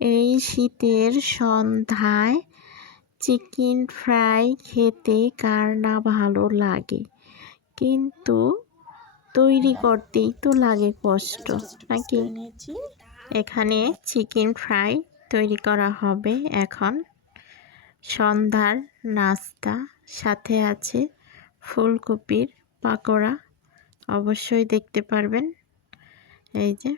এই শীতের সন্ধ্যায় চিকেন ফ্রাই খেতে কার না ভালো লাগে, কিন্তু তৈরি করতেই তো লাগে কষ্ট নাকি। এখানে চিকেন ফ্রাই তৈরি করা হবে এখন। সন্ধ্যার নাস্তা, সাথে আছে ফুলকপির পাকোড়া, অবশ্যই দেখতে পারবেন। এই যে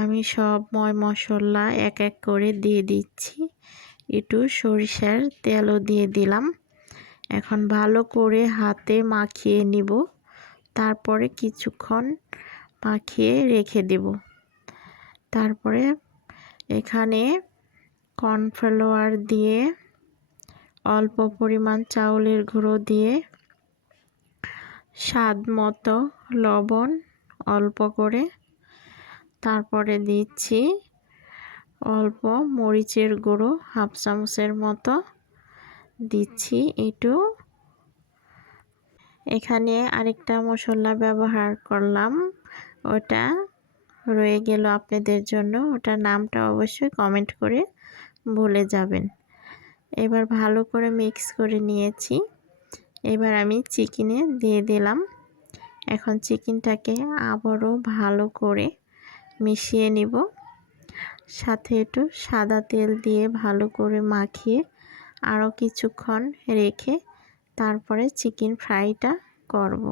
আমি সব মশলা এক এক করে দিয়ে দিচ্ছি, একটু সরিষার তেলও দিয়ে দিলাম। এখন ভালো করে হাতে মাখিয়ে নিব, তারপরে কিছুক্ষণ মাখিয়ে রেখে দেব। তারপরে এখানে কর্নফ্লাওয়ার দিয়ে, অল্প পরিমাণ চাউলের গুঁড়ো দিয়ে, স্বাদ মতো লবণ অল্প করে, তারপরে দিচ্ছি অল্প মরিচের গুঁড়ো হাফ চামচের মতো দিচ্ছি একটু। এখানে আরেকটা মশলা ব্যবহার করলাম, ওটা রয়ে গেল আপনাদের জন্য, ওটার নামটা অবশ্যই কমেন্ট করে বলে যাবেন। এবার ভালো করে মিক্স করে নিয়েছি। এবার আমি চিকেনে দিয়ে দিলাম। এখন চিকেনটাকে আবারও ভালো করে মিশিয়ে নিব, সাথে একটু সাদা তেল দিয়ে ভালো করে মাখিয়ে আরও কিছুক্ষণ রেখে তারপরে চিকেন ফ্রাইটা করব।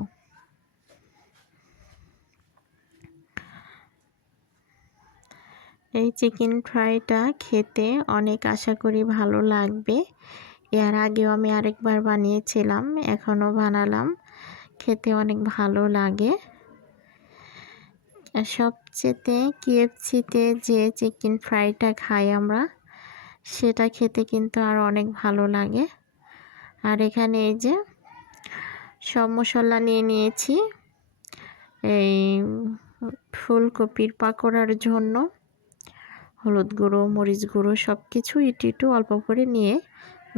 এই চিকেন ফ্রাইটা খেতে অনেক আশা করি ভালো লাগবে। এর আগেও আমি আরেকবার বানিয়েছিলাম, এখনও বানালাম, খেতে অনেক ভালো লাগে। সবচেয়ে KFC-তে যে চিকেন ফ্রাইটা খাই আমরা, সেটা খেতে কিন্তু আর অনেক ভালো লাগে। আর এখানে এই যে সব মশলা নিয়ে নিয়েছি এই ফুলকপির পাকোড়ার জন্য। হলুদ গুঁড়ো, মরিচ গুঁড়ো সব কিছু একটু অল্প করে নিয়ে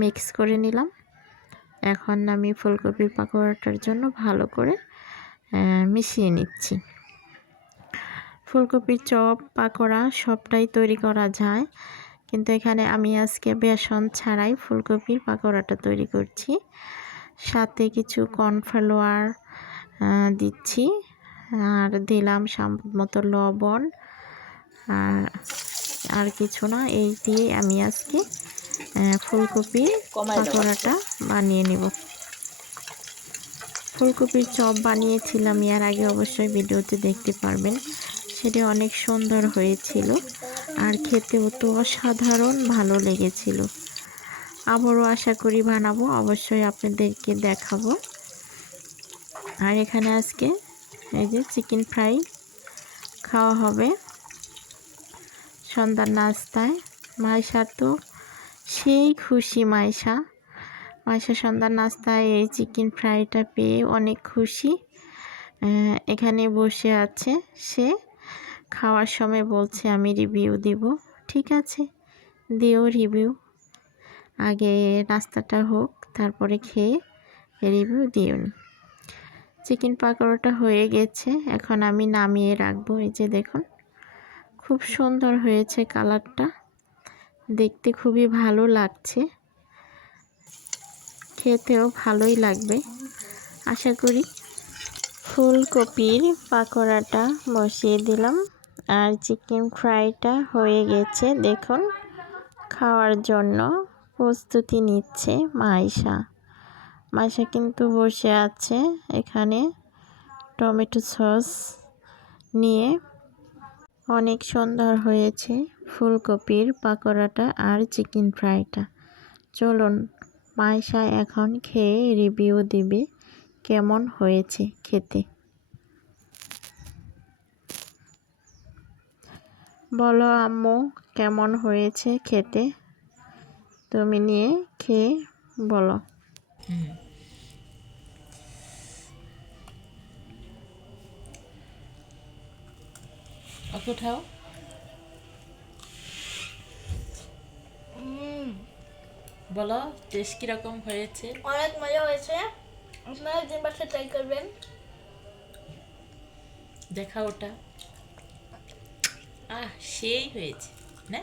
মিক্স করে নিলাম। এখন আমি ফুলকপির পাকোড়াটার জন্য ভালো করে মিশিয়ে নিচ্ছি। ফুলকপির চপ, পাকোড়া সবটাই তৈরি করা যায়, কিন্তু এখানে আমি আজকে বেসন ছাড়াই ফুলকপির পাকোড়াটা তৈরি করছি। সাথে কিছু কর্নফ্লাওয়ার দিচ্ছি, আর দিলাম স্বাদ মতো লবণ, আর কিছু না। এই দিয়ে আমি আজকে ফুলকপির পাকোড়াটা বানিয়ে নেব। ফুলকপির চপ বানিয়েছিলাম এর আগে, অবশ্যই ভিডিওতে দেখতে পারবেন। সেটি অনেক সুন্দর হয়েছিল আর খেতেও তো অসাধারণ ভালো লেগেছিল। আবারও আশা করি বানাবো, অবশ্যই আপনাদেরকে দেখাবো। আর এখানে আজকে এই যে চিকেন ফ্রাই খাওয়া হবে সন্ধ্যার নাস্তায়। মাইশা তো সেই খুশি, মাইশা সন্ধ্যার নাস্তায় এই চিকেন ফ্রাইটা পেয়ে অনেক খুশি। এখানে বসে আছে সে, খাওয়ার সময় বলছে আমি রিভিউ দিব। ঠিক আছে, দিও রিভিউ, আগে নাস্তাটা হোক, তারপরে খেয়ে রিভিউ দিও। চিকেন পাকোড়াটা হয়ে গেছে, এখন আমি নামিয়ে রাখবো। এই যে দেখুন, খুব সুন্দর হয়েছে কালারটা, দেখতে খুবই ভালো লাগছে, খেতেও ভালোই লাগবে আশা করি। ফুলকপির পাকোড়াটা বসিয়ে দিলাম, আর চিকেন ফ্রাইটা হয়ে গেছে। দেখুন, খাওয়ার জন্য প্রস্তুতি নিচ্ছে মাইশা কিন্তু বসে আছে এখানে টমেটো সস নিয়ে। অনেক সুন্দর হয়েছে ফুলকপির পাকোড়াটা আর চিকেন ফ্রাইটা। চলুন, মাইশা এখন খেয়ে রিভিউ দিবে কেমন হয়েছে খেতে। বলো আম্মু, কেমন হয়েছে খেতে? তুমি নিয়ে খেয়ে বলো। উঠাও। বলো টেস্ট কিরকম হয়েছে? অনেক মজা হয়েছে, আপনারা একদিন বাসায় ট্রাই করবেন। দেখা ওটা সেই হয়েছে না?